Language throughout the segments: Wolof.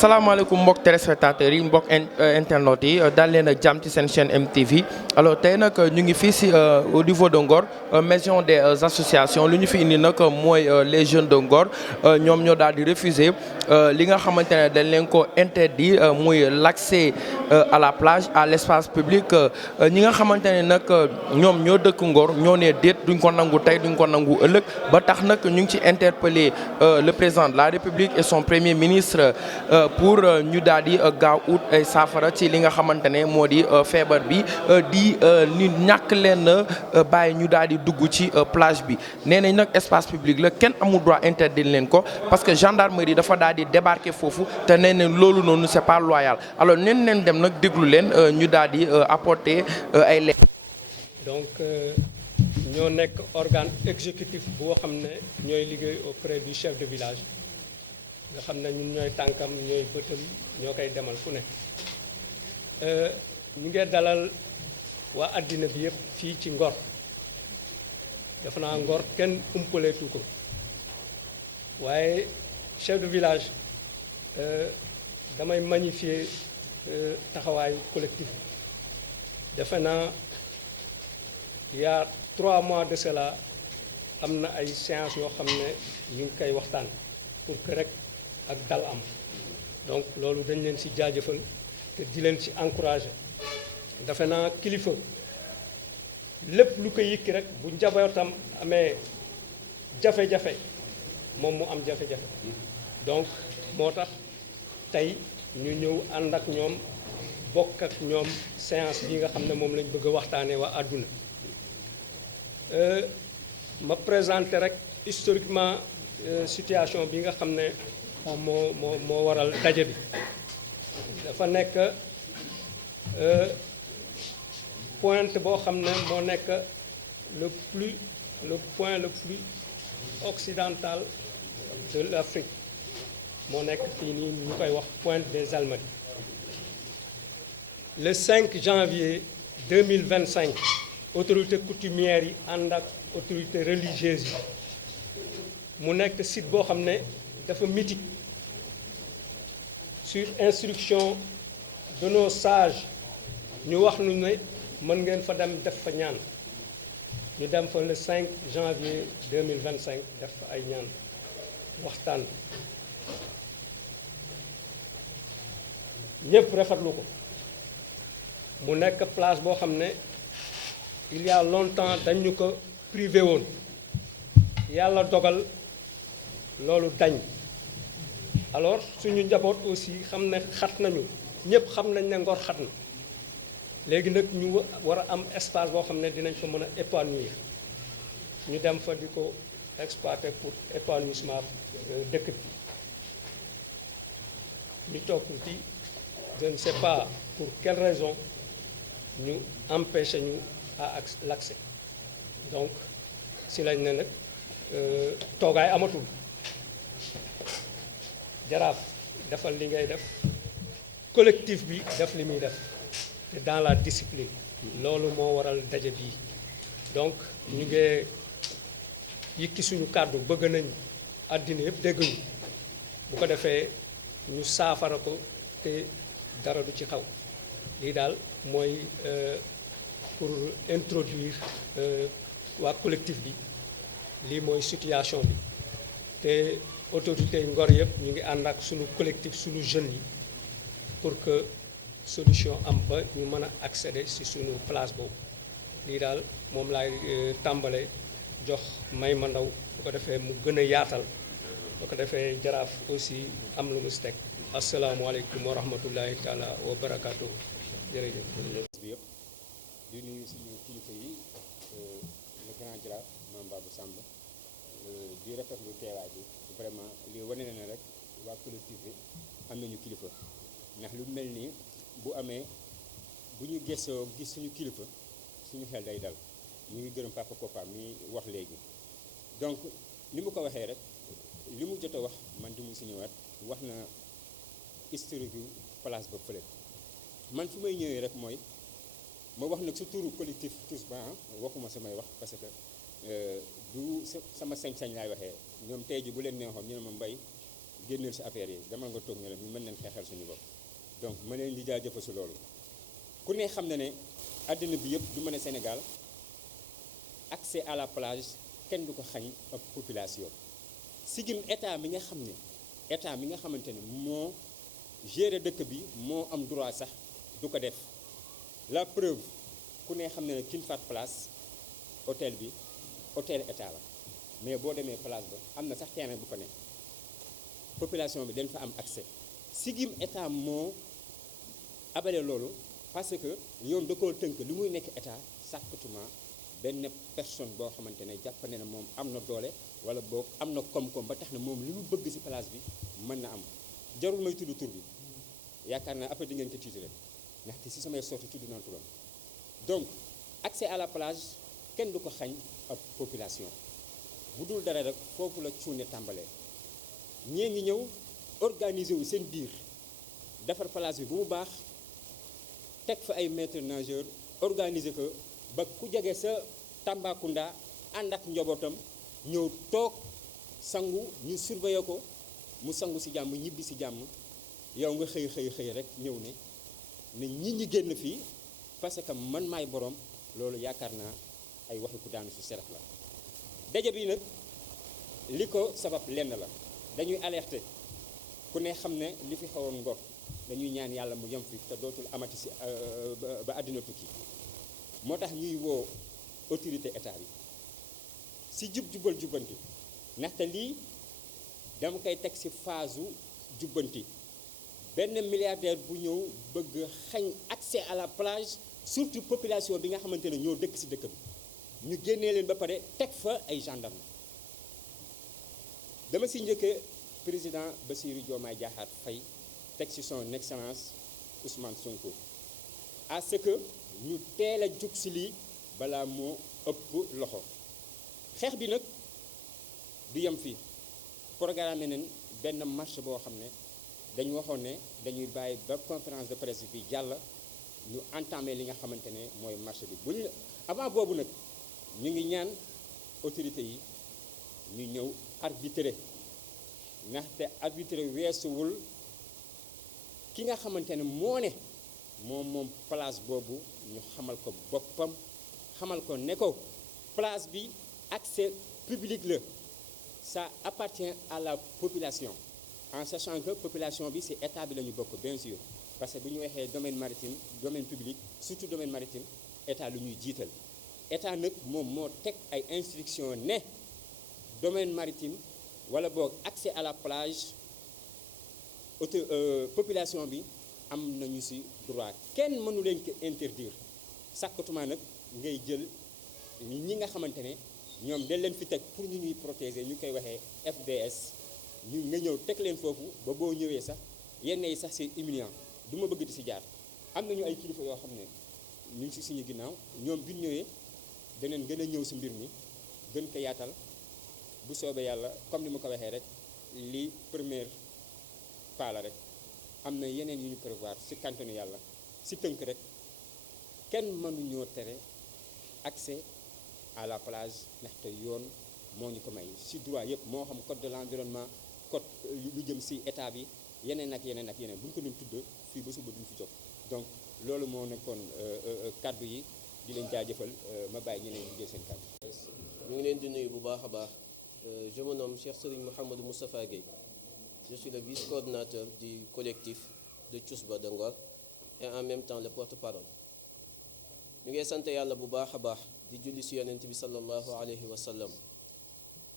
salaamaaleykum mbokk téléspectateurs yi mbokk internautes yi daal leen ak jàmm ci seen chaîne MTV alors tey nag ñu ngi fii si au niveau de Ngor maison des associations lu ñu fi indi nag mooy les jeunes de Ngor ñoom ñoo daal di refuser li nga xamante ne dañ leen ko interdit muy l'accès à la plage à l'espace public ñi nga xamante ne nag ñoom ñoo dëkk Ngor ñoo ne déet duñ ko nangu tey duñ ko nangu ëllëg ba tax nag ñu ngi ci interpeller le président de la République et son premier ministre pour ñu daal di gaaw ut ay saafara ci li nga xamante ne moo di feebar bi di ñu ñàkk leen bàyyi ñu daal di dugg ci plage bi nee nañ nag espace public la kenn amul droit interdire leen ko parce que gendarmerie dafa daal di débarquer foofu te nee nañ loolu noonu c'est pas loyal alors neen leen dem nag déglu leen ñu daal di apporter ay leer. donc ñoo nekk organe exécutif boo xam ne ñooy liggéey auprès du chef de village nga xam ne ñun ñooy tànkam ñooy bëtam ñoo koy demal fu ne ñu ngi dalal waa àddina bi yëpp fii ci Ngor def naa Ngor kenn umpaleetu ko waaye chef de village damay magnifier taxawaayu collectif defe naa il y a 3 mois de cela am na ay séances yoo xam ne ñu ngi koy waxtaan pour que rek ak dal am donc loolu dañ leen ci jaajëfal te di leen ci encourager defe naa kilifa lépp lu ko yëkki rek bu njabootam amee jafe-jafe moom mu am jafe-jafe donc moo tax tey ñu ñëw ànd ak ñoom bokk ak ñoom séance bi nga xam ne moom lañ bëgg a waxtaanee waa àdduna ma présenté rek historiquement situation bi nga xam ne moo waral daje bi dafa nekk pointe boo xam ne moo nekk le point le plus occidental de l'Afrique moo nekk fii nii ñu koy wax Pointe des Almadies le 5 janvier 2025 autorités coutumières yi ànd ak autorités religieuses yi mu nekk site boo xam ne dafa mythique sur instruction de nos sages ñu wax nu ne mën ngeen fa dem def fa ñaan ñu dem fa le 5 janvier 2025 def fa ay ñaan waxtaan ñëpp rafetlu ko mu nekk place boo xam ne il y a longtemps dañu ko privé woon yàlla dogal loolu dañ alors suñu njaboot aussi xam ne xat nañu ñëpp xam nañ ne Ngor xat na léegi nag ñu war a am espace boo xam ne dinañ fa mën a épanouir ñu dem fa di ko exploiter pour épanouissement dëkk bi ñu toog ci je ne sais pas pour quelle raison ñu empêcher ñu à l'accès donc si lañ ne nag toogaay amatul jaraaf defal li ngay def collectif bi def li muy def te dans la discipline loolu moo waral daje bii donc ñu ngi yëkki suñu kàddu bëgg nañ àddina yëpp dégg ñu bu ko defee ñu saafara ko te dara du ci xaw lii daal mooy pour introduire waa collectif bi lii mooy situation bi te autorité Ngor yëpp ñu ngi ànd ak suñu collectif suñu jeunes yi pour que solution am ba ñu mën a accéder ci suñu place boobu lii daal moom laay tàmbale jox may ma ndaw bu ko defee mu gën a yaatal bu ko defee jaraaf aussi am lu mu si teg asalaamualeykum wa rahmatullahi taala wa barakaatu jërëjëf bi yëpp di nuyu suñu kilifa yi le grand jaraaf Mame Babou Samb di rafetlu teewaay bi vraiment li wane na ne rek waa collectif bi am nañu kilifa ndax lu mel nii bu amee bu ñu gëstoo gis suñu kilifa suñu xel day dal ñu ngi gërëm Papa Kopa mi wax léegi donc ni mu ko waxee rek li mu jot a wax man di mu si ñëwaat wax na historique yu place ba fële man fu may ñëwee rek mooy ma wax nag su turu collectif tous ba waxuma samay wax parce que du sama sañ-sañ laay waxee ñoom tey ji bu leen neexoon ñu ne ma mbay génneel si affaire yi demal nga toog ne la ñu mën nañ xeexal suñu bopp. donc ma leen di jaajëfal si loolu ku ne xam na ne àddina bi yëpp du mën a Sénégal accès à la plage kenn du ko xañ ak population sigim état mi nga xam ne état mi nga xamante ne moo gérer dëkk bi moo am droit sax du ko def la preuve ku ne xam ne King Fahd Palace hôtel bi hôtel état la mais boo demee place ba am na sax terrain bu fa ne population bi dañ fa am accès sigim état moo abale loolu parce que yoon da koo tënk li muy nekk état sàkkatuma benn personne boo xamante ne jàpp ne moom am na doole wala boog am na koom-koom ba tax na moom li mu bëgg ci place bi mën na am jarul may tudd tur bi yaakaar naa après di ngeen ko titre ndaxte ci samay sorti tudd naa turam donc accès à la plage kenn du ko xañ ak population bu dul dara rek foofu la cuune tàmbalee ñee ngi ñëw organiser wu seen biir defar place bi bu mu baax teg fa ay maîtres nageurs organiser ko ba ku jege sa Tambacounda ànd ak njabootam ñëw toog sangu ñu surveiller ko mu sangu ci jàmm ñibbi ci jàmm yow nga xëy rek ñëw ne ñi ñi génn fii parce que man maay borom loolu yaakaar naa ay waxi ku daanu ci serax la daje bi nag li ko sabab lenn la dañuy alerter ku ne xam ne li fi xawoon Ngor dañuy ñaan yàlla mu yem fi te dootul amati ci ba àddina tukki moo tax ñuy woo autorité état bi ci jubal jubbanti ndaxte lii dama koy teg ci phase jubbanti benn milliardaire bu ñëw bëgg xañ accès à la plage surtout population bi nga xamante ne ñoo dëkk ci dëkk bi ñu génnee leen ba pare teg fa ay gendarme dama ci njëkkee président Bassirou Diomaye Diakhar Faye teg ci son excellence Ousmane Sonko à ce que ñu teel a jug ci lii balaa moo ëpp loxo xeex bi nag du yem fii programme nañ benn marche boo xam ne dañu waxoon ne dañuy bàyyi ba conférence de presse bi jàll ñu entamé li nga xamante ne mooy marche bi buñ avant boobu nag ñu ngi ñaan autorités yi ñu ñëw arbitrer ndaxte arbitrer weesuwul ki nga xamante ne moo ne moom place boobu ñu xamal ko boppam xamal ko ne ko place bi accès public la ça appartient à la population en sachant que population bi ci état bi la ñu bokk bien sûr parce que bu ñu waxee domaine maritime domaine public surtout domaine maritime état lu ñuy jiital état nag moom moo teg ay instructions ne domaine maritime wala boog accès à la plage population bi am nañu ci droit kenn mënu leen ko interdire sàkkatuma nag ngay jël ñi nga xamante ne ñoom dañ leen fi teg pour ñu ñuy protéger ñu koy waxee FDS ñu nga ñëw teg leen foofu ba boo ñëwee sax yenn yi sax c'est humiliant du ma bëgg di ci jaar am nañu ay kilifa yoo xam ne ñu ngi ci suñu ginnaaw ñoom bi ñu ñëwee daneen gën a ñëw ci mbir mi gën ko yaatal bu soobee yàlla comme ni ma ko waxee rek li première pas la rek am na yeneen yu ñu prévoir ci kantanu yàlla ci tënk rek kenn mënuñoo tere accès à la plage ndaxte yoon moo ñu ko may ci droit yëpp moo xam code de l'environnement code lu jëm ci état bi yeneen ak yeneen bu ñu ko doon tudd fii ba suba duñ fi jóg donc loolu moo nekkoon kaddu yi di leen jaajëfal ma bàyyi ñeneen ñu jël seen kaddu. ñu ngi leen di nuyu bu baax a baax je me nomme Cheikh Serigne Mouhamadou Moustapha Gueye je suis le vice-coordinateur du collectif de Thiousba de Ngor et en même temps le porte-parole ñu ngi sant yàlla bu baax a baax di julli ci yonent bi sallallahu alayhi wa sallam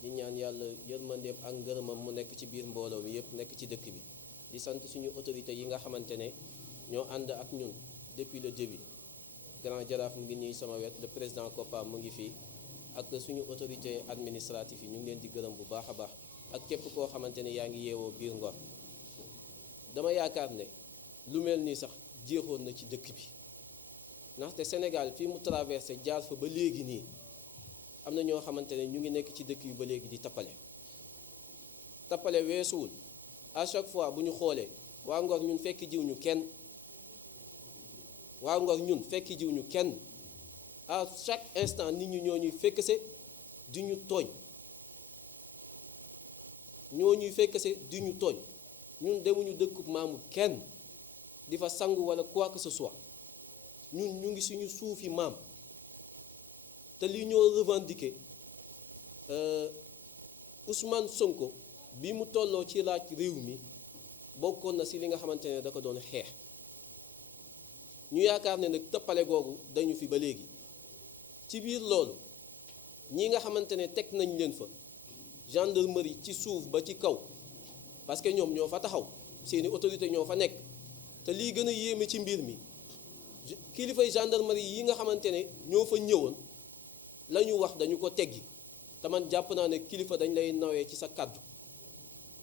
di ñaan yàlla yërmandeem ak ngërëmam mu nekk ci biir mbooloo mi yëpp nekk ci dëkk bi di sant suñu autorités yi nga xamante ne ñoo ànd ak ñun depuis le début Grand Jaraaf mu ngi nii sama wet le président COPA mu ngi fii ak suñu autorité administrative yi ñu ngi leen di gërëm bu baax a baax ak képp koo xamante ne yaa ngi yeewoo biir Ngor dama yaakaar ne lu mel nii sax jeexoon na ci dëkk bi ndaxte Sénégal fii mu traversé jaar fa ba léegi nii am na ñoo xamante ne ñu ngi nekk ci dëkk yu ba léegi di tappale weesuwul à chaque fois bu ñu xoolee waa Ngor ñun fekk jiw ñu kenn à chaque instant nit ñi ñoo ñuy fekkse di ñu tooñ ñoo ñuy fekk se di ñu tooñ ñun demuñu dëkkub maamu kenn di fa sangu wala quoi que ce soit ñun ñu ngi suñu suufi maam te li ñoo revendiqué Ousmane Sonko bi mu tolloo ci laaj réew mi bokkoon na si li nga xamante ne da ko doon xeex ñu yaakaar ne nag tëppale googu dañu fi ba léegi ci biir loolu ñi nga xamante ne teg nañ leen fa gendarmerie ci suuf ba ci kaw parce que ñoom ñoo fa taxaw seeni autorité ñoo fa nekk te lii gën a yéeme ci mbir mi kilifay gendarmerie yi nga xamante ne ñoo fa ñëwoon la ñu wax dañu ko teggi te man jàpp naa ne kilifa dañ lay nawee ci sa kàddu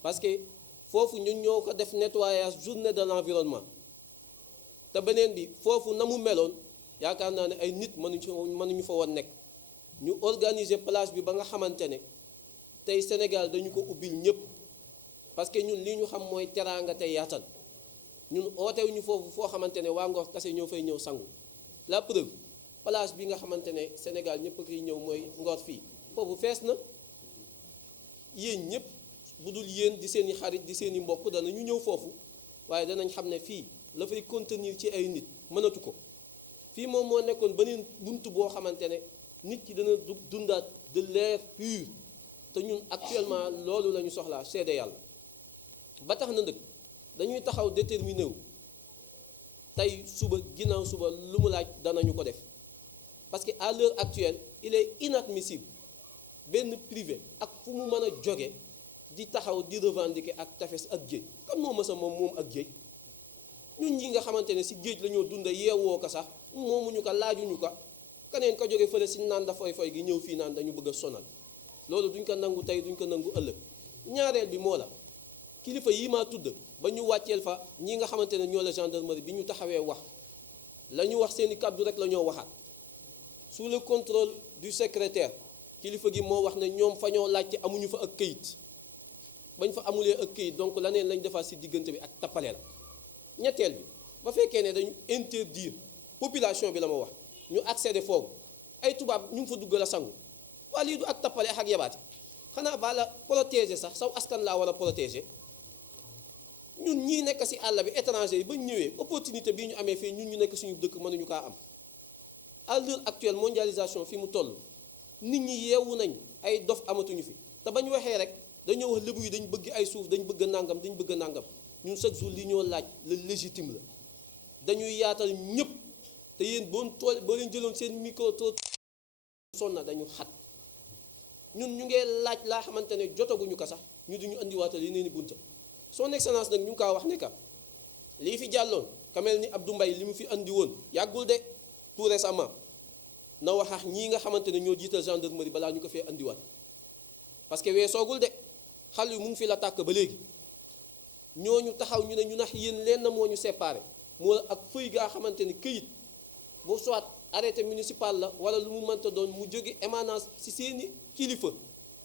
parce que foofu ñun ñoo ko def nettoyage journée de l'environnement te beneen bi foofu na mu meloon yaakaar naa ne ay nit mënuñu fa woon nekk ñu organiser plage bi ba nga xamante ne tey Sénégal dañu ko ubbil ñëpp parce que ñun li ñu xam mooy teraanga tey yaatal ñun ootewuñu foofu foo xamante ne waa Ngor kase ñoo fay ñëw sangu la preuve plage bi nga xamante ne Sénégal ñëpp a koy ñëw mooy Ngor fii foofu fees na yéen ñëpp bu dul yéen di seen i xarit di seen i mbokk danañu ñëw foofu waaye danañ xam ne fii la fay contenir ci ay nit mënatu ko fii moom moo nekkoon beneen buntu boo xamante ne nit ki dana dundaat de l'air pur te ñun actuellement loolu la ñu soxlaa seede yàlla ba tax na nag dañuy taxaw déterminé wu tey suba ginnaaw suba lu mu laaj danañu ko def parce que à l'heure actuelle il est inadmissible benn privé ak fu mu mën a jóge di taxaw di revendiquer ak tefes ak géej kan moo mës a moom ak géej ñun ñi nga xamante ne si géej la ñoo dunda yeewoo ko sax moomuñu ko laajuñu ko keneen ko jóge fële si naan da foy gi ñëw fii naan dañu bëgg a sonal loolu duñ ko nangu tey duñ ko nangu ëllëg ñaareel bi moo la kilifa yi maa tudd ba ñu wàcceel fa ñi nga xamante ne ñoo la gendarmerie bi ñu taxawee wax la ñu wax seeni kàddu rek la ñoo waxaat sous le contrôle du secrétaire kilifa gi moo wax ne ñoom fa ñoo laajte amuñu fa ak këyit bañ fa amulee ak këyit donc laneen lañ defaat si diggante bi ak tappale la ñetteel bi ba fekkee ne dañu interdire population bi la ma wax ñu accéder foofu ay tubaab ñu ngi fa dugg la sangu waa lii du ak tappale ak yabaate xanaa baa la protéger sax saw askan laa war a protéger ñun ñii nekk si àll bi étranger yi ba ñëwee opportunité bii ñu amee fii ñun ñu nekk suñu dëkk mënuñu kaa am à l'heure actuelle mondialisation fi mu toll nit ñi yeewu nañ ay dof amatuñu fi te ba ñu waxee rek dañoo wax lébu yi dañ bëgg ay suuf dañ bëgg nangam dañ bëgg nangam ñun chaque jour li ñoo laaj le légitime la dañuy yaatal ñëpp te yéen boo leen jëloon seen micro sonna dañu xat ñun ñu ngee laaj laa xamante ne jotaguñu ko sax ñu duñu indiwaatal yeneen i bunta son excellence nag ñu ngi kaa wax ne ka lii fi jàlloon kamel ni Abdou Mbaye li mu fi andi woon yàggul de tout récemment na waxaax ñii nga xamante ne ñoo jiital gendarmerie balaa ñu ko fee andiwaat parce que weesoogul de xal yu mu ngi fi la tàkk ba léegi ñooñu taxaw ñu ne ñu nax yéen leen na moo ñu séparé moo ak feuille gaa xamante ni këyit bu soit arrêté municipal la wala lu mu mënta doon mu jóge émanance ci seeni kilifa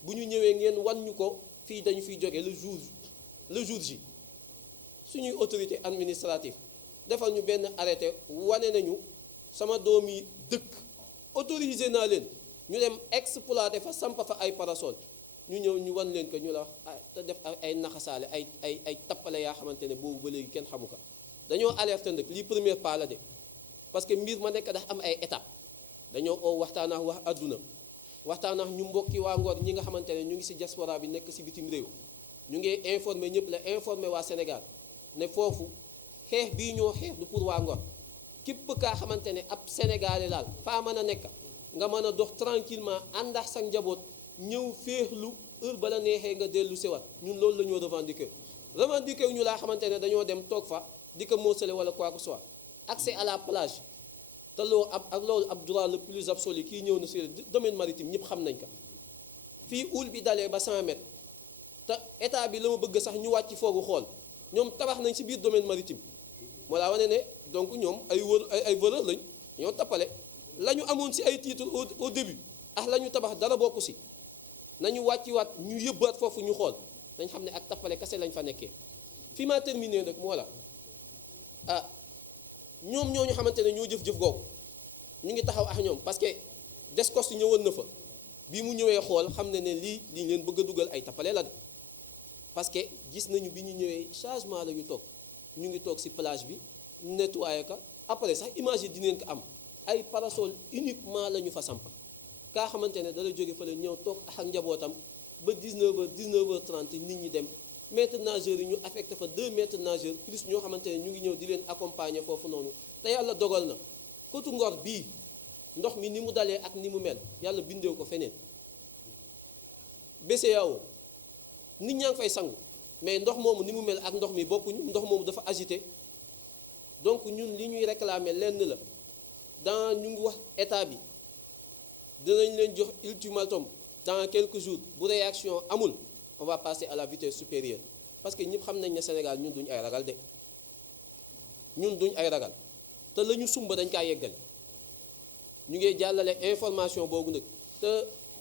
bu ñu ñëwee ngeen wan ñu ko fii dañu fiy jóge le jour J suñuy autorité administrative defal ñu benn arrêté wane nañu sama doom yi dëkk autorisé naa leen ñu dem exploité fa samp fa ay parasol ñu ñëw ñu wan leen ko ñu la wax te def ay naxasaale ay tappale yaa xamante ne boobu ba léegi kenn xamu ko dañoo alerté nag lii première pas la de parce que mbir ma nekk dafa am ay étapes dañoo oo waxtaanaax wax àdduna waxtaanaax ñu mbokki waa Ngor ñi nga xamante ne ñu ngi ci diaspora bi nekk ci bitim réew ñu ngi informé ñëpp la informé waa Sénégal ne foofu xeex bii ñoo xeex du pour waa Ngor képp kaa xamante ne ab Sénégalais daal faa mën a nekk nga mën a dox tranquillement àndax sa njaboot ñëw féexlu heure ba la neexee nga dellu siwaat ñun loolu la ñoo revendiquer ñu laa xamante ne dañoo dem toog fa di ko moosale wala quoi que ce soit accès à la plage te loolu ab droit le plus absolu kii ñëw na si domaine maritime ñëpp xam nañ ko fii ul bi dalee ba 100 mètres te état bi la ma bëgg sax ñu wàcc foogu xool ñoom tabax nañ si biir domaine maritime moo laa wane ne donc ñoom ay voleur lañ ñoo tappale la ñu amoon si ay titre au début la ñu tabax dara bokku si nañu wàcciwaat ñu yëbbaat foofu ñu xool dañ xam ne ak tappale kese lañ fa nekkee fi ma terminé nag moo la ñoom ñooñu xamante ne ñoo jëf-jëf googu ñu ngi taxaw ak ñoom parce que Descos ñëwoon na fa bii mu ñëwee xool xam ne lii leen bëgg a dugal ay tappale la de parce que gis nañu bi ñu ñëwee changement la ñu toog ñu ngi toog ci plage bi nettoyé ko après sax image yi dinañ ko am ay parasol uniquement la ñu fa samp kaa xamante ne dala jóge fa la ñëw toog ak njabootam ba 19h 19h30 nit ñi dem maître nageurs yi ñu affecté fa 2 maîtres nageurs plus ñoo xamante ne ñu ngi ñëw di leen accompagner foofu noonu te yàlla dogal na côte Ngor bii ndox mi ni mu dalee ak ni mu mel yàlla bindeewu ko feneen BCEAO nit ñaa ngi fay sangu mais ndox moomu ni mu mel ak ndox mi bokkuñu ndox moomu dafa agité donc ñun li ñuy réclamer lenn la dans ñu ngi wax état bi dinañ leen jox ultimatum dans quelques jours bu réaction amul on va passer à la vitesse supérieure parce que ñëpp xam nañ ne Sénégal ñun duñ ay ragal de ñun duñ ay ragal te la ñu sumba dañ kaa yeggale ñu ngi jàllale information boobu nag te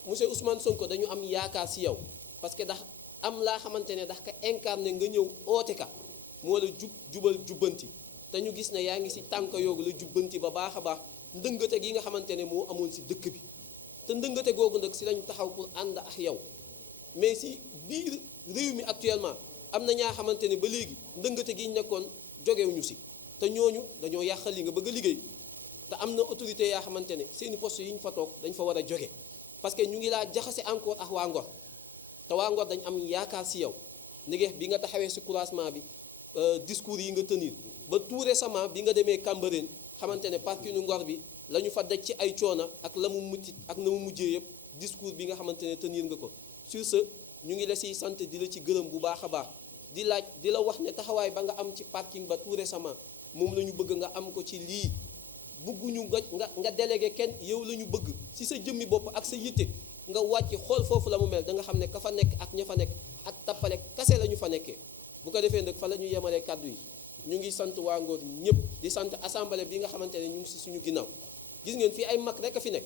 monsieur Ousmane Sonko dañu am yaakaar ci yow parce que ndax am laa xamante ne ndax ka incarné nga ñëw oote ka moo la jubal jubbanti te ñu gis ne yaa ngi ci tànk yoogu la jubbanti ba baax a baax ndëngate gi nga xamante ne moo amoon ci dëkk bi te ndëngate googu nag ci lañu taxaw pour ànd ak yow mais ci biir réew mi actuellement am na ñaa xamante ne ba léegi ndëngate gi ñu nekkoon jogewuñu ci te ñooñu dañoo yàqal li nga bëgg a liggéey te am na autorité yaa xamante ne seeni poste yi ñu fa toog dañ fa war a jóge parce que ñu ngi laa jaxase encore ak waa Ngor te waa Ngor dañ am yaakaar ci yow liggéey bi nga taxawee ci croisement bi discours yi nga tenir ba tout récemment bi nga demee Cambérène xamante ne parkinu Ngor bi la ñu fa daj ci ay coona ak la mu mucc ak na mu mujjee yëpp discours bi nga xamante ne tenir nga ko sur ce ñu ngi la ciy sant di la ci gërëm bu baax a baax di laaj di la wax ne taxawaay ba nga am ci parking ba tout récemment moom la ñu bëgg nga am ko ci lii bëgguñu nga délégué kenn yow la ñu bëgg ci sa jëmmi bopp ak sa yitte nga wàcc xool foofu la mu mel da nga xam ne ka fa nekk ak ña fa nekk ak tappale kase la ñu fa nekkee bu ko defee nag fa la ñu yemalee kàddu yi ñu ngi sant waa Ngor ñëpp di sant assemblée bi nga xamante ne ñu ngi ci suñu ginnaaw gis ngeen fii ay mag rek a fi nekk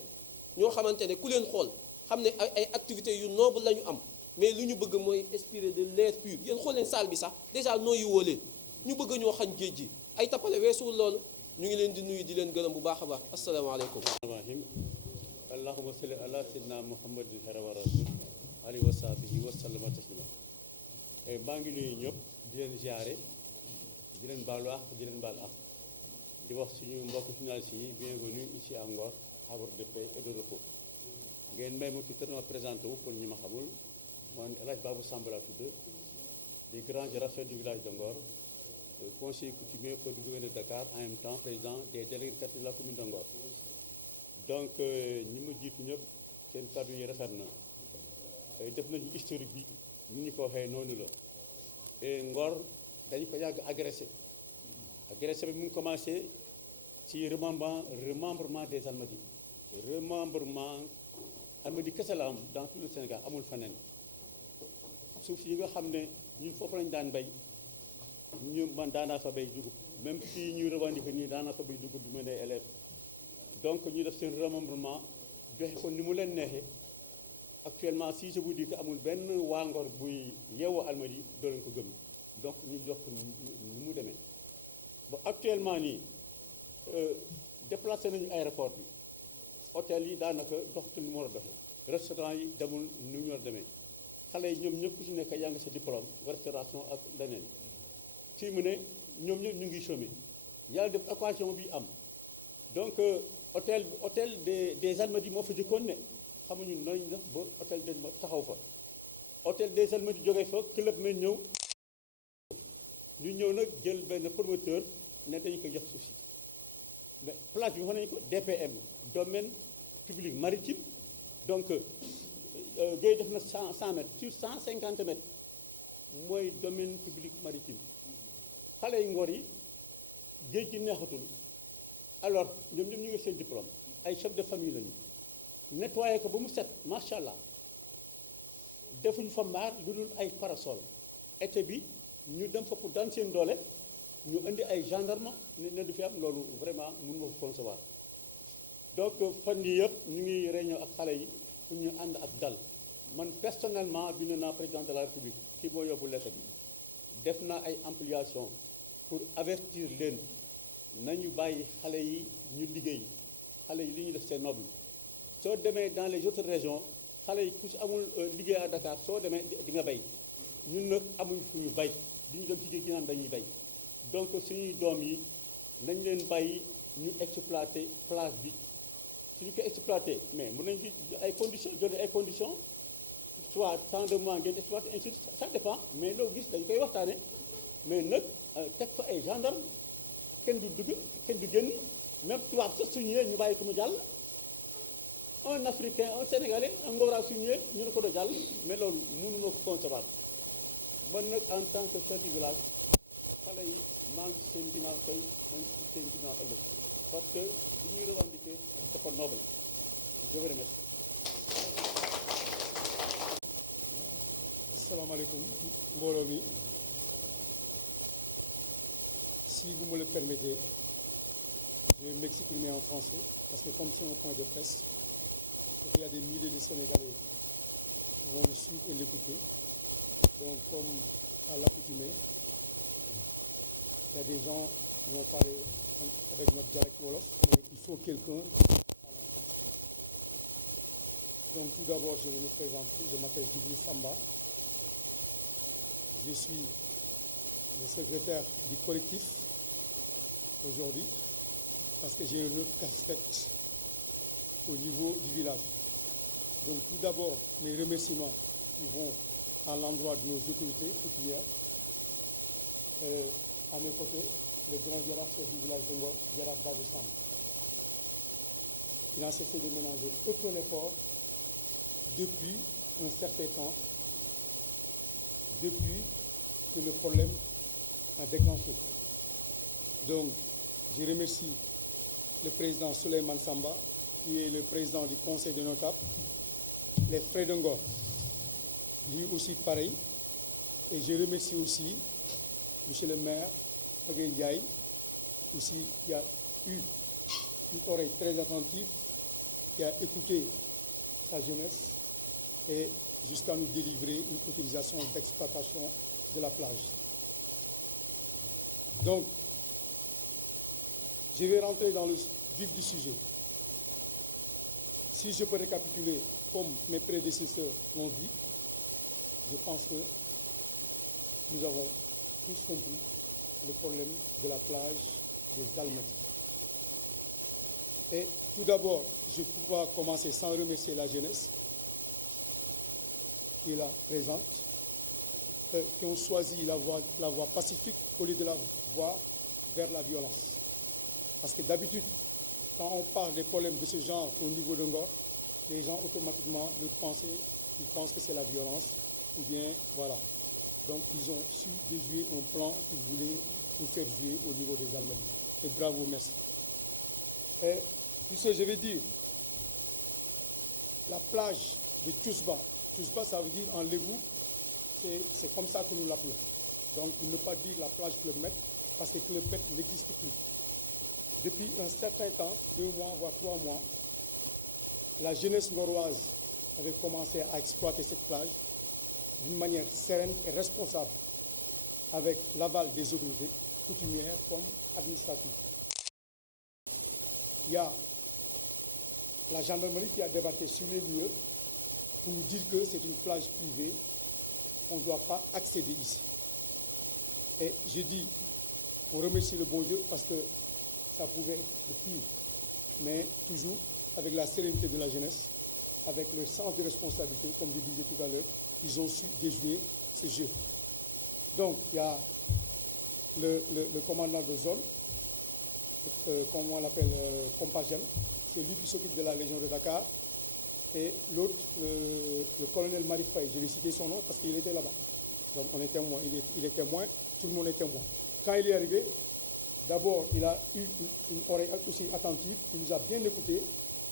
ñoo xamante ne ku leen xool xam ne ay activités yu noble la ñu am mais lu ñu bëgg mooy inspirer de l'air pur yéen xool leen salle bi sax déjà nooyi woo leen ñu bëgg ñoo xañ géej gi ay tappale weesuwul loolu ñu ngi leen di nuyu di leen gërëm bu baax a baax asalaamaaleykum. allahumma salli ala sayyidina muhammadin wa rasul alayhi wa sahbihi wa sallama taslima maa ngi nuyu ñëpp di leen ziare di leen baalu àq di leen baal àq di wax suñu mbokk journalistes yi bienvenue ici à Ngor havre de paix et de repos ngeen may ma tuuti ma présenté wu pour ñu ma xamul man El Hadj Babou Samb laa tudd di grand jaraaf du village de Ngor conseiller coutumier pour le gouverneur de Dakar en même temps président des délégués de quartier de la commune de Ngor donc ñi ma jiitu ñëpp seen kàddu yi rafet na def nañu historique bi ni ñu ko waxee noonu la et Ngor dañu ko yàgg agressé bi mu ngi commencé ci remembrement des Almadies remembrement Almadies kese la am dans tout le Sénégal amul feneen suuf yi nga xam ne ñun foofu lañu daan bay ñu man daanaa fa bay dugub même fii ñuy revendiquer nii daanaa fa bay dugub bi ma nee élève donc ñu def seen remembrement joxe ko ni mu leen neexee actuellement si je vous dis que amul benn waa Ngor buy yeewoo Almadies doo leen ko gëm donc ñu jox ko ni mu demee ba actuellement nii déplacé nañu aéroport bi hôtel yi daanaka doxatul ni mu war a doxee restaurant yi demul ni ñu war a demee xale yi ñoom ñëpp ku ci nekk yaa ngi sa diplôme restauration ak leneen fii mu ne ñoom ñëpp ñu ngi chômé yàlla def occasion bi am donc hôtel des Almadies moo fa jëkkoon ne xamuñu nooy def ba hôtel des taxaw fa hôtel des Almadies jógee fa club na ñëw ñu ñëw nag jël benn promoteur ne dañu ko jox suuf si mais place bi wax nañu ko DPM domaine public maritime donc Guèye def na 100 mètres sur 150 mètres mooy domaine public maritime xale yi Ngor yi géej gi neexatul alors ñoom ñu ngi seen diplôme ay chef de famille lañu nettoyé ko ba mu set macha allah defuñu fa mbaar lu dul ay parasol été bi ñu dem fa pour daan seen doole ñu indi ay gendarme ne du fi am loolu vraiment mënu ma ko concevoir donc fan yii yëpp ñu ngi réunion ak xale yi pour ñu ànd ak dal man personnellement bind naa président de la république kii moo yóbbu lettre bi def naa ay ampliation pour avertir leen nañu bàyyi xale yi ñu liggéey xale yi li ñu def c'est noble soo demee dans les autres régions xale yi ku si amul liggéey à Dakar soo demee di nga bay ñun nag amuñ fu ñu bay di ñu dem ci géej gi naan dañuy bay donc suñuy doom yi nañ leen bàyyi ñu exploiter plage bi suñu ko exploiter mais mën nañ fi ay conditions donner ay conditions soit tant de mois ngeen exploiter ainsi ça dépend mais loo gis dañ koy waxtaane mais nag teg fa ay gendarme kenn du dugg kenn du génn même tubaab sax su ñëwee ñu bàyyi ko mu jàll un africain un sénégalais un ngora su ñëwee ñu ne ko do jàll mais loolu mënuma ko concevoir man nag en tant que chef du village xale yi maa ngi seen ginnaaw tey maa ngi seen ginnaaw ëllëg parce que li ñuy revendiquer dafa noble je vous remercie. Asalaamaaleykum mbooloo mi si vous me le permettez je vais m'exprimer en français parce que comme c'est un point de presse il y a des milliers de Sénégalais qui vont le suivre et l'écouter donc comme à l'accoutumée il y a des gens qui vont parler avec notre dialecte wolof mais il faut quelqu'un. Donc tout d'abord je vais me présenter, je m'appelle Djibril Samba. Je suis le secrétaire du collectif aujourd'hui parce que j'ai une autre casquette au niveau du village. Donc tout d'abord, mes remerciements ils vont à l'endroit de nos autorités coutumières. À mes côtés, le grand Jaraaf du village de Ngor, Jaraaf Babou Samb. Il n'a cessé de ménager aucun effort depuis un certain temps, depuis que le problème a déclenché. Donc, je remercie le président Souleymane Samba, qui est le président du conseil de notables, les frères de Ngor, lui aussi pareil, et je remercie aussi monsieur le maire, Magaye Ndiaye, aussi qui a eu une oreille très attentive, qui a écouté sa jeunesse et jusqu'à nous délivrer une autorisation d'exploitation de la plage. Donc, je vais rentrer dans le vif du sujet. Si je peux récapituler comme mes prédécesseurs l'ont dit, je pense que nous avons tous compris le problème de la plage des Almadies. Et tout d'abord, je peux pas commencer sans remercier la jeunesse qui est là présente, qui ont choisi la voie pacifique au lieu de la voie vers la violence. Parce que d'habitude, quand on parle des problèmes de ce genre au niveau de Ngor, les gens automatiquement ils pensent que c'est la violence, ou bien voilà. Donc ils ont su déjouer un plan qu'ils voulaient nous faire jouer au niveau des Almadies. Et bravo, merci. Et puis ce je vais dire, la plage de Tchousba, Tchousba ça veut dire en lébou, c'est comme ça que nous l'appelons. Donc pour ne pas dire la plage Club Med, parce que Club Med n'existe plus. Depuis un certain temps, 2 mois, voire 3 mois, la jeunesse ngoroise avait commencé à exploiter cette plage d'une manière sereine et responsable, avec l'aval des autorités coutumières comme administratives. Il y a la gendarmerie qui a débarqué sur les lieux pour nous dire que c'est une plage privée, on ne doit pas accéder ici. Et j'ai dit, on remercie le bon Dieu parce que ça pouvait être le pire, mais toujours avec la sérénité de la jeunesse, avec leur sens de responsabilité, comme je disais tout à l'heure, ils ont su déjouer ce jeu. Donc, il y a le commandant de zone, comment on l'appelle, Compagène, c'est lui qui s'occupe de la Légion de Dakar, et l'autre, le colonel Marie Faye, je vais citer son nom parce qu'il était là-bas. Donc, on est témoin, il est témoin, tout le monde est témoin. Quand il est arrivé, d'abord, il a eu une oreille aussi attentive, il nous a bien écoutés,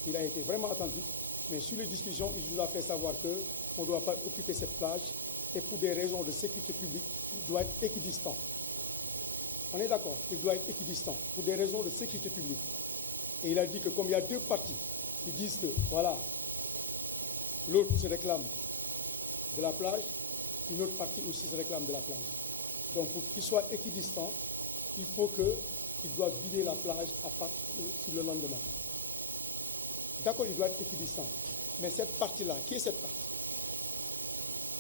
il a été vraiment attentif, mais sur les discussions, il nous a fait savoir qu'on ne doit pas occuper cette plage et pour des raisons de sécurité publique, il doit être équidistant. On est d'accord, il doit être équidistant pour des raisons de sécurité publique. Et il a dit que comme il y a 2 parties, ils disent que voilà, l'autre se réclame de la plage, une autre partie aussi se réclame de la plage. Donc pour qu'il soit équidistant, il faut qu'il doit vider la plage à partir sur le lendemain. D'accord, il doit être équidistant. Mais cette partie-là, qui est cette partie?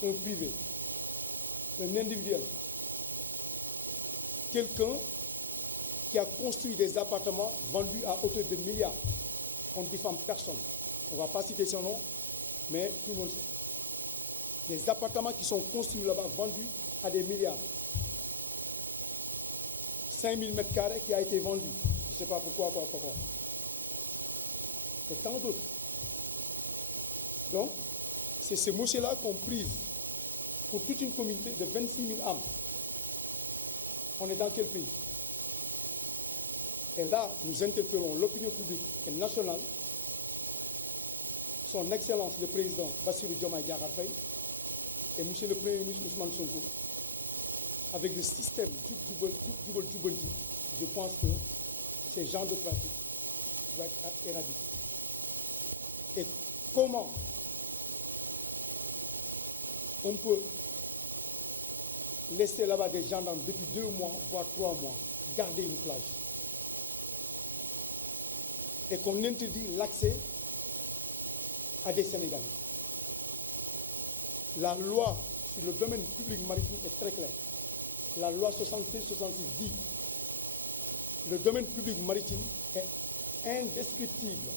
Un privé. un individuel, quelqu'un qui a construit des appartements vendus à hauteur de milliards. On ne diffame personne. On ne va pas citer son nom, mais tout le monde sait. Les appartements qui sont construits là-bas, vendus à des milliards. 5000 mètres carrés qui a été vendu. Je ne sais pas pourquoi. Et tant d'autres. Donc, c'est ce monsieur-là qu'on prive pour toute une communauté de 26 000 âmes. On est dans quel pays? Et là, nous interpellons l'opinion publique et nationale, son Excellence le Président Bassirou Diomaye Diakhar Faye et Monsieur le Premier ministre Ousmane Sonko, avec le système Djubal-Djubaldi, je pense que ces genres de pratiques doivent être éradiqués. Et comment on peut laisser là-bas des gendarmes depuis 2 mois, voire 3 mois, garder une plage, et qu'on interdit l'accès à des Sénégalais? La loi sur le domaine public maritime est très claire. La loi 76-66 dit que le domaine public maritime est indescriptible,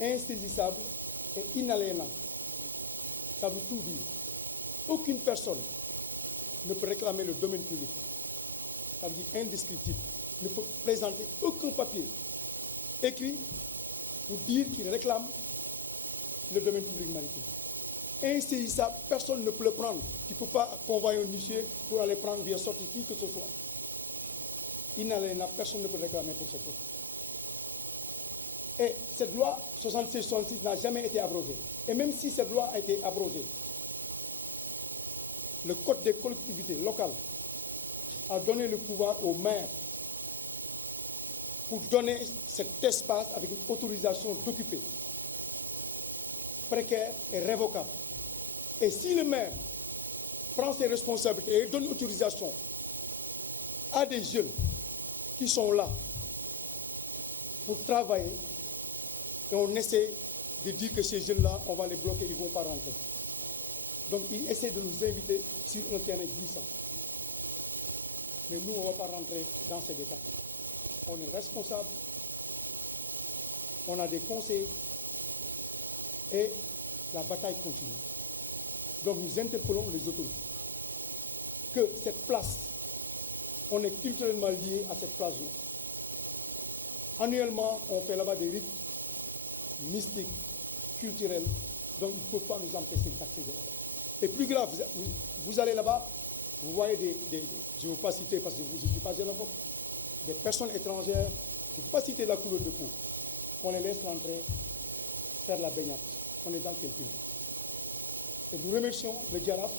insaisissable et inaliénable. Ça veut tout dire. Aucune personne ne peut réclamer le domaine public. Ça veut dire indescriptible. Ne peut présenter aucun papier écrit pour dire qu'il réclame le domaine public maritime. Insaisissable, personne ne peut le prendre. Tu ne peux pas convoyer un huissier pour aller prendre via sortir qui que ce soit. Inaliénable, personne ne peut réclamer pour ce truc. Et cette loi 76-66 n'a jamais été abrogée. Et même si cette loi a été abrogée, le Code des collectivités locales a donné le pouvoir aux maires pour donner cet espace avec une autorisation d'occuper, précaire et révocable. Et si le maire prend ses responsabilités et donne une autorisation à des jeunes qui sont là pour travailler, et on essaie de dire que ces jeunes-là, on va les bloquer, ils ne vont pas rentrer. Donc il essaie de nous inviter sur un terrain glissant. Mais nous, on ne va pas rentrer dans ces détails. On est responsable, on a des conseils et la bataille continue. Donc nous interpellons les autorités que cette place, on est culturellement lié à cette place-là. Annuellement, on fait là-bas des rites mystiques, culturels, donc ils ne peuvent pas nous empêcher d'accéder là-bas. Et plus grave, vous allez là-bas, vous voyez je ne veux pas citer parce que je ne suis pas xénophobe, des personnes étrangères, je ne peux pas citer la couleur de peau, on les laisse rentrer, faire la baignade. On est dans quel pays? Et nous remercions le Djaraf,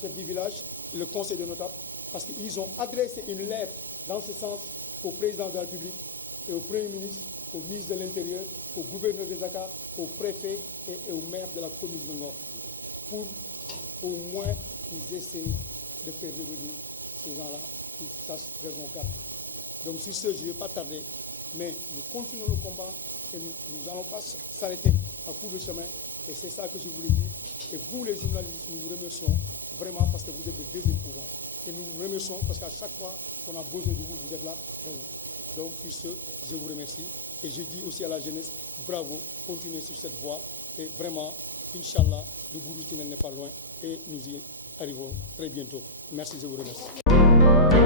chef du village, et le conseil de notables, parce qu'ils ont adressé une lettre dans ce sens au président de la République et au Premier ministre, au ministre de l'Intérieur, au gouverneur de Dakar, au préfet et au maire de la commune de Ngor, pour au moins qu'ils essaient de faire revenir ces gens-là, qu'ils sachent raison garder. Donc sur ce, je ne vais pas tarder, mais nous continuons le combat et nous n'allons pas s'arrêter à court de chemin. Et c'est ça que je voulais dire. Et vous, les journalistes, nous vous remercions vraiment parce que vous êtes le deuxième pouvoir. Et nous vous remercions parce qu'à chaque fois qu'on a besoin de vous, vous êtes là, présent. Donc sur ce, je vous remercie. Et je dis aussi à la jeunesse, bravo, continuez sur cette voie. Et vraiment, Inch'Allah, le bout du tunnel n'est pas loin. Et nous y arrivons très bientôt. Merci, je vous remercie.